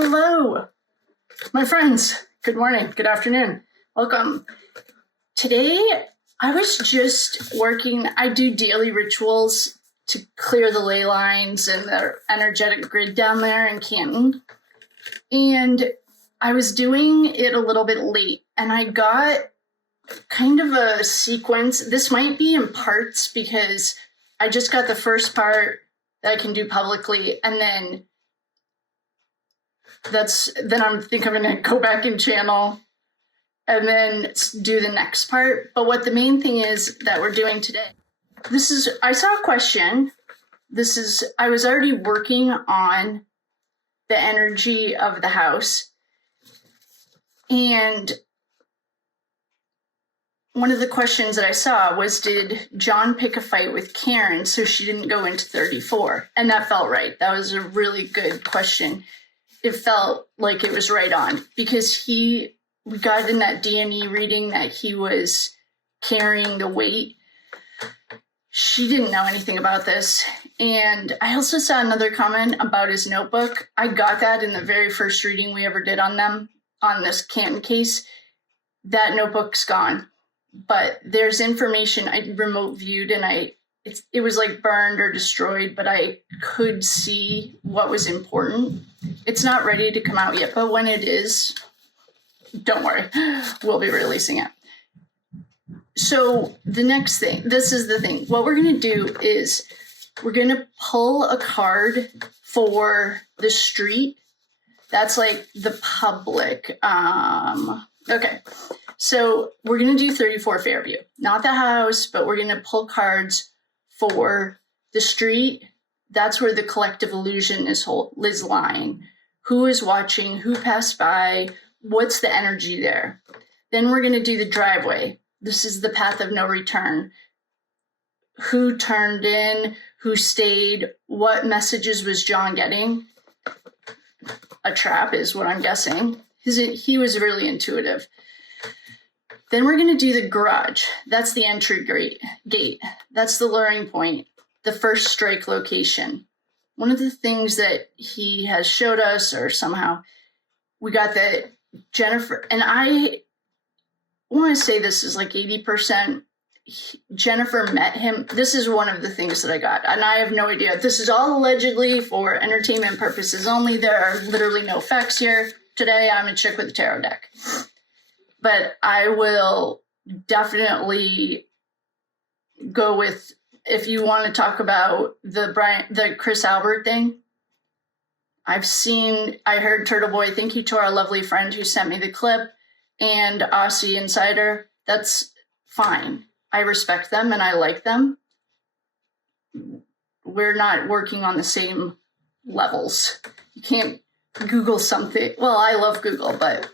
Hello, my friends. Good morning, good afternoon. Welcome. Today, I was just working. I do daily rituals to clear the ley lines and the energetic grid down there in Canton. And I was doing it a little bit late, and I got kind of a sequence. This might be in parts because I just got the first part that I can do publicly, and then I think I'm gonna go back and channel and then do the next part. But what the main thing is that we're doing today, I saw a question. I was already working on the energy of the house. And one of the questions that I saw was, did John pick a fight with Karen so she didn't go into 34? And that felt right. That was a really good question. It felt like it was right on because we got in that D&E reading that he was carrying the weight. She didn't know anything about this. And I also saw another comment about his notebook. I got that in the very first reading we ever did on this Canton case. That notebook's gone. But there's information I remote viewed, and it was like burned or destroyed, but I could see what was important. It's not ready to come out yet, but when it is, don't worry, we'll be releasing it. So the next thing, this is the thing. What we're going to do is we're going to pull a card for the street. That's like the public. Okay. So we're going to do 34 Fairview, not the house, but we're going to pull cards for the street. That's where the collective illusion is lying. Who is watching? Who passed by? What's the energy there? Then we're going to do the driveway. This is the path of no return. Who turned in? Who stayed? What messages was John getting? A trap is what I'm guessing. He was really intuitive. Then we're going to do the garage. That's the entry gate. That's the luring point, the first strike location. One of the things that he has showed us, or somehow, we got that Jennifer, and I want to say this is like 80%. Jennifer met him. This is one of the things that I got, and I have no idea. This is all allegedly for entertainment purposes only. There are literally no facts here. Today, I'm a chick with a tarot deck. But I will definitely go with, if you want to talk about the Chris Albert thing. I heard Turtle Boy, thank you to our lovely friend who sent me the clip, and Aussie Insider. That's fine. I respect them and I like them. We're not working on the same levels. You can't Google something. Well, I love Google, but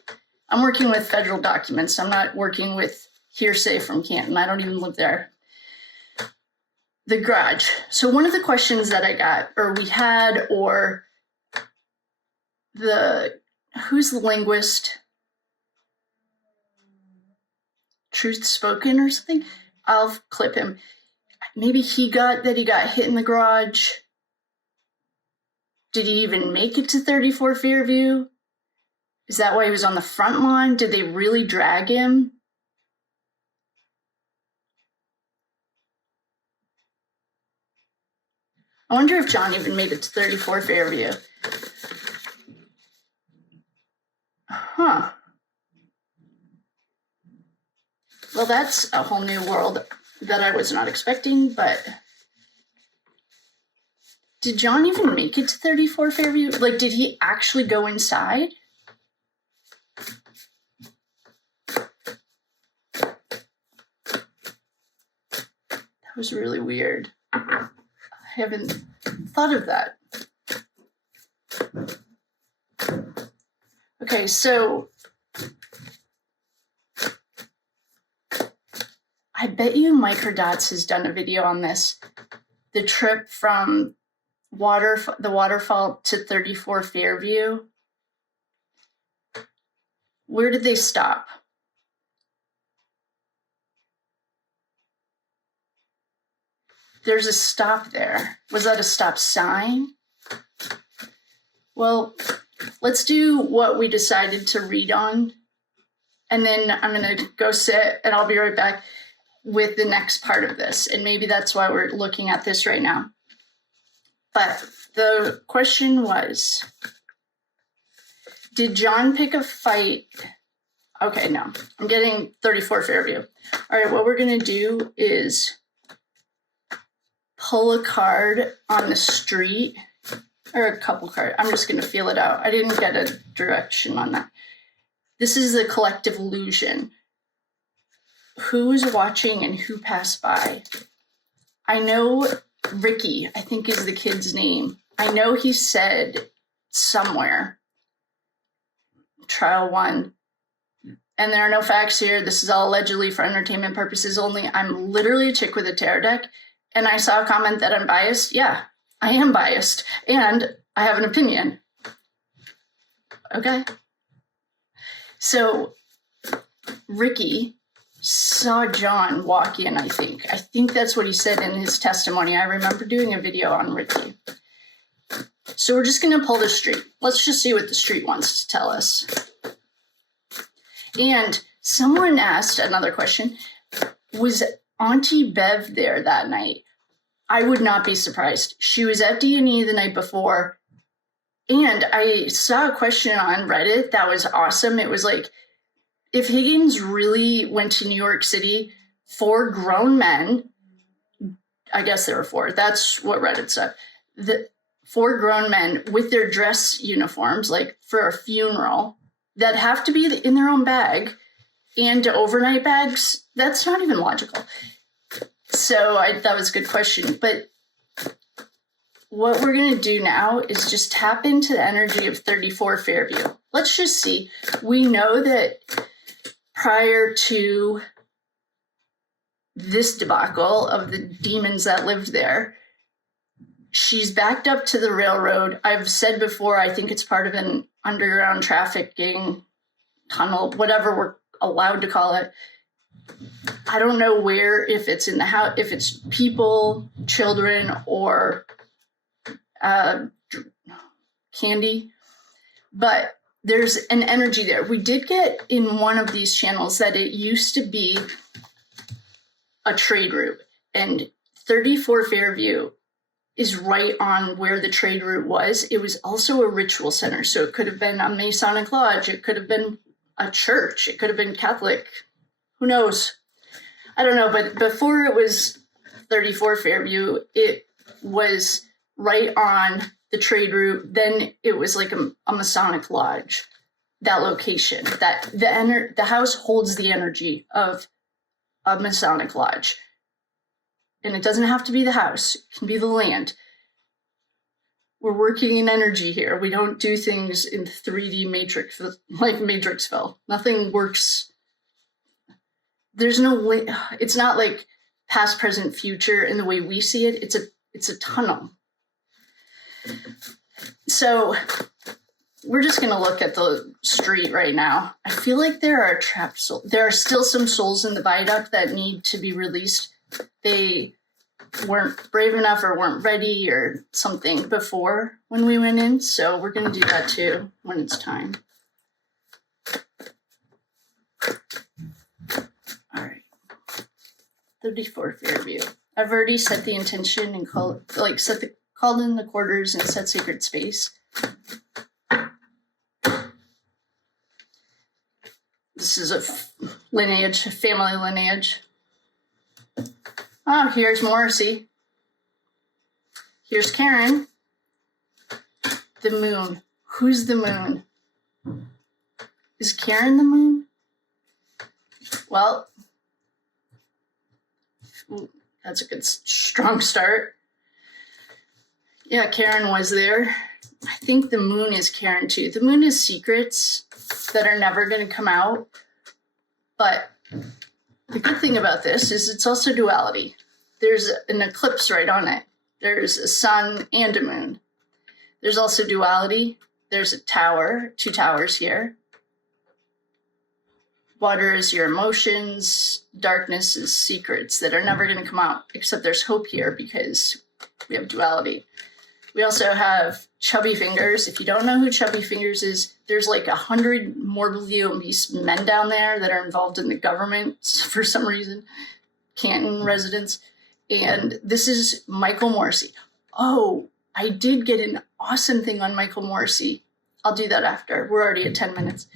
I'm working with federal documents. I'm not working with hearsay from Canton. I don't even live there. The garage. So one of the questions that I got, or we had, or who's the linguist? Truth Spoken or something? I'll clip him. Maybe he got hit in the garage. Did he even make it to 34 Fairview? Is that why he was on the front lawn? Did they really drag him? I wonder if John even made it to 34 Fairview. Huh. Well, that's a whole new world that I was not expecting, but did John even make it to 34 Fairview? Like, did he actually go inside? That was really weird. I haven't thought of that. Okay, so I bet you Microdots has done a video on this. The trip from the Waterfall to 34 Fairview. Where did they stop? There's a stop there. Was that a stop sign? Well, let's do what we decided to read on. And then I'm going to go sit and I'll be right back with the next part of this. And maybe that's why we're looking at this right now. But the question was, did John pick a fight? Okay, no, I'm getting 34 Fairview. All right, what we're going to do is pull a card on the street, or a couple cards. I'm just going to feel it out. I didn't get a direction on that. This is the collective illusion. Who's watching and who passed by? I know Ricky, I think is the kid's name. I know he said somewhere, trial 1, and there are no facts here. This is all allegedly for entertainment purposes only. I'm literally a chick with a tarot deck, and I saw a comment that I'm biased. Yeah, I am biased, and I have an opinion. Okay. So Ricky saw John walk in, I think. I think that's what he said in his testimony. I remember doing a video on Ricky. So we're just going to pull the street. Let's just see what the street wants to tell us. And someone asked another question. Was Auntie Bev there that night? I would not be surprised. She was at D&E the night before. And I saw a question on Reddit that was awesome. It was like, if Higgins really went to New York City, 4 grown men, I guess there were 4, that's what Reddit said, the 4 grown men with their dress uniforms, like for a funeral, that have to be in their own bag, and overnight bags, that's not even logical. So that was a good question. But what we're going to do now is just tap into the energy of 34 Fairview. Let's just see. We know that prior to this debacle of the demons that lived there, she's backed up to the railroad. I've said before, I think it's part of an underground trafficking tunnel, whatever we're allowed to call it. I don't know where, if it's in the house, if it's people, children, or candy, but there's an energy there. We did get in one of these channels that it used to be a trade route, and 34 Fairview is right on where the trade route was. It was also a ritual center, so it could have been a Masonic lodge, it could have been a church, it could have been Catholic, who knows? I don't know, but before it was 34 Fairview, it was right on the trade route. Then it was like a Masonic lodge, that location, that the house holds the energy of a Masonic lodge. And it doesn't have to be the house, it can be the land. We're working in energy here. We don't do things in 3D matrix, like Matrixville. Nothing works. There's no, it's not like past, present, future in the way we see it. It's a tunnel. So we're just going to look at the street right now. I feel like there are trapped souls. There are still some souls in the Viaduct that need to be released. They weren't brave enough or weren't ready or something before when we went in. So we're going to do that too when it's time. All right. 34 Fairview. I've already set the intention and called in the quarters and set sacred space. This is a lineage, a family lineage. Oh, here's Morrissey. Here's Karen. The moon. Who's the moon? Is Karen the moon? Well, that's a good, strong start. Yeah, Karen was there. I think the moon is Karen too. The moon is secrets that are never going to come out. But the good thing about this is it's also duality. There's an eclipse right on it. There's a sun and a moon. There's also duality. There's a tower, 2 towers here. Water is your emotions. Darkness is secrets that are never going to come out, except there's hope here because we have duality. We also have Chubby Fingers. If you don't know who Chubby Fingers is, there's like 100 morbidly obese men down there that are involved in the government for some reason, Canton residents. And this is Michael Morrissey. Oh, I did get an awesome thing on Michael Morrissey. I'll do that after. We're already at 10 minutes.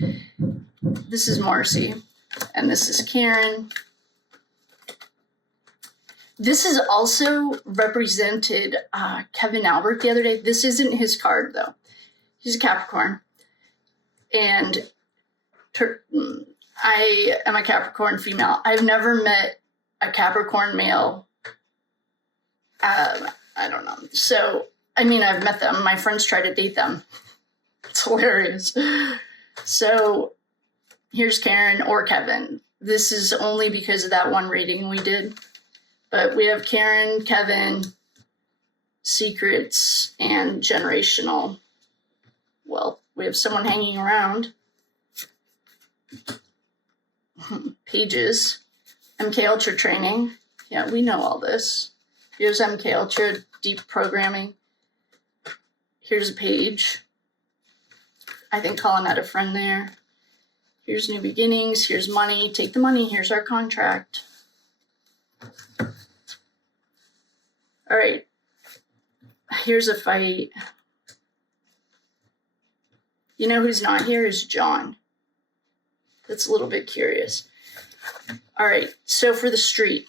This is Morrissey, and this is Karen. This is also represented Kevin Albert the other day. This isn't his card, though. He's a Capricorn. And I am a Capricorn female. I've never met a Capricorn male. I don't know. So, I mean, I've met them. My friends try to date them. It's hilarious. So, here's Karen or Kevin. This is only because of that one reading we did. But we have Karen, Kevin, secrets, and generational wealth. We have someone hanging around. Pages. MK Ultra training. Yeah, we know all this. Here's MK Ultra deep programming. Here's a page. I think Colin had a friend there. Here's new beginnings. Here's money. Take the money. Here's our contract. All right, here's a fight. You know who's not here is John. That's a little bit curious. All right, so for the street,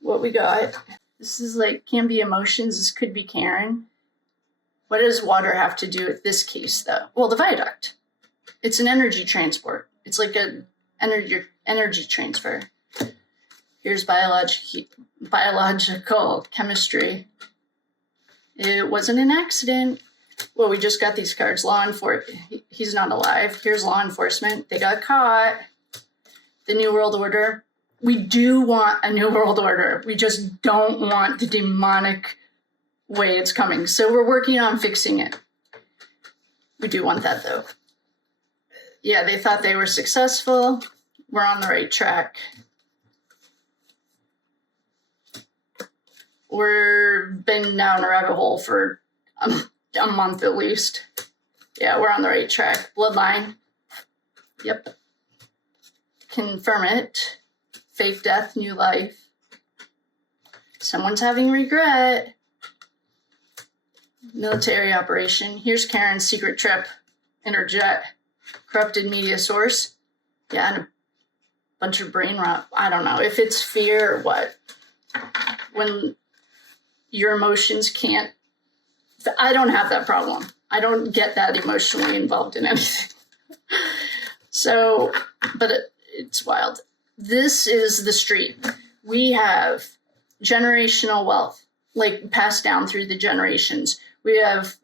what we got, this is like, can be emotions, this could be Karen. What does water have to do with this case, though? Well, the Viaduct. It's an energy transport. It's like an energy transfer. Here's biological chemistry. It wasn't an accident. Well, we just got these cards. Law enforcement. He's not alive. Here's law enforcement. They got caught. The New World Order. We do want a New World Order. We just don't want the demonic way it's coming. So we're working on fixing it. We do want that, though. Yeah, they thought they were successful. We're on the right track. We've been down a rabbit hole for a month at least. Yeah, we're on the right track. Bloodline. Yep. Confirm it. Fake death, new life. Someone's having regret. Military operation. Here's Karen's secret trip in her jet. Corrupted media source. Yeah, and a bunch of brain rot. I don't know if it's fear or what. When your emotions can't, I don't have that problem. I don't get that emotionally involved in anything. So, but it's wild. This is the street. We have generational wealth, like passed down through the generations. We have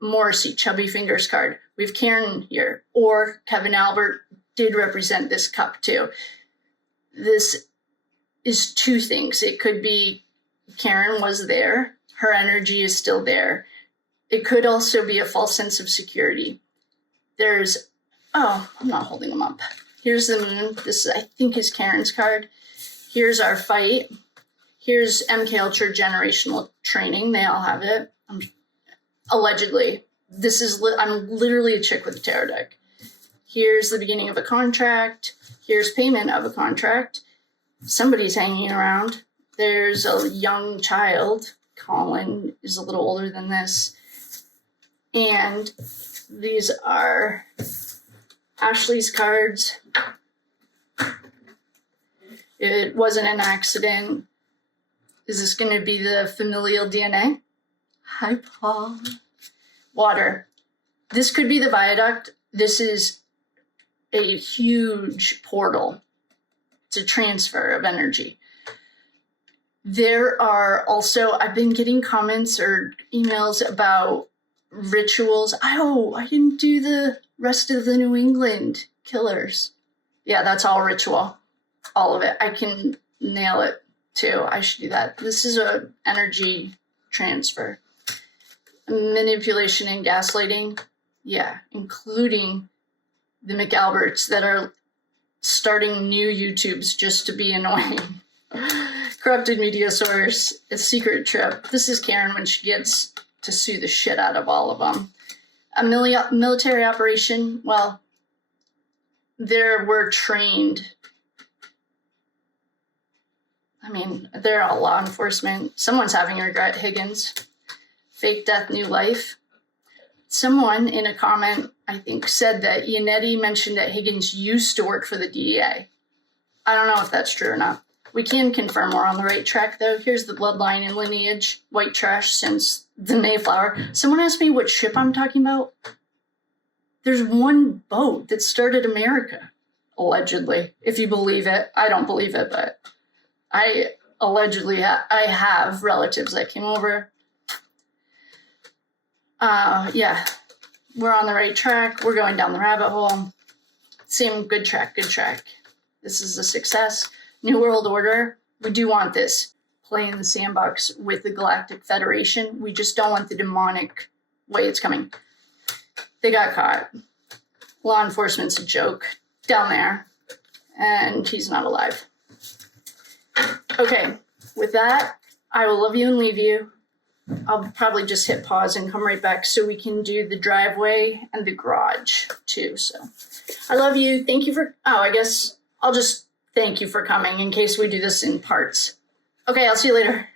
Morrissey, Chubby Fingers card. We have Karen here, or Kevin Albert did represent this cup too. This is two things. It could be Karen was there. Her energy is still there. It could also be a false sense of security. There's, oh, I'm not holding them up. Here's the moon. This, I think, is Karen's card. Here's our fight. Here's MK Ultra generational training. They all have it. Allegedly. This is, I'm literally a chick with a tarot deck. Here's the beginning of a contract. Here's payment of a contract. Somebody's hanging around. There's a young child. Colin is a little older than this. And these are Ashley's cards. It wasn't an accident. Is this going to be the familial DNA? Hi, Paul. Water. This could be the Viaduct. This is a huge portal. It's a transfer of energy. There are also, I've been getting comments or emails about rituals. Oh, I didn't do the rest of the New England killers. Yeah, that's all ritual. All of it. I can nail it too. I should do that. This is a energy transfer. Manipulation and gaslighting. Yeah, including the McAlberts that are starting new YouTubes just to be annoying. Corrupted media source, a secret trip. This is Karen when she gets to sue the shit out of all of them. A military operation, well, there were trained. I mean, they're all law enforcement. Someone's having regret, Higgins. Fake death, new life. Someone in a comment, I think, said that Yannetti mentioned that Higgins used to work for the DEA. I don't know if that's true or not. We can confirm we're on the right track, though. Here's the bloodline and lineage. White trash since the Mayflower. Someone asked me what ship I'm talking about. There's one boat that started America, allegedly. If you believe it. I don't believe it, but I allegedly I have relatives that came over. Yeah, we're on the right track. We're going down the rabbit hole. Same good track, good track. This is a success. New World Order. We do want this. Play in the sandbox with the Galactic Federation. We just don't want the demonic way it's coming. They got caught. Law enforcement's a joke down there. And he's not alive. Okay, with that, I will love you and leave you. I'll probably just hit pause and come right back so we can do the driveway and the garage too. So I love you. Thank you for, I guess I'll just thank you for coming in case we do this in parts. Okay, I'll see you later.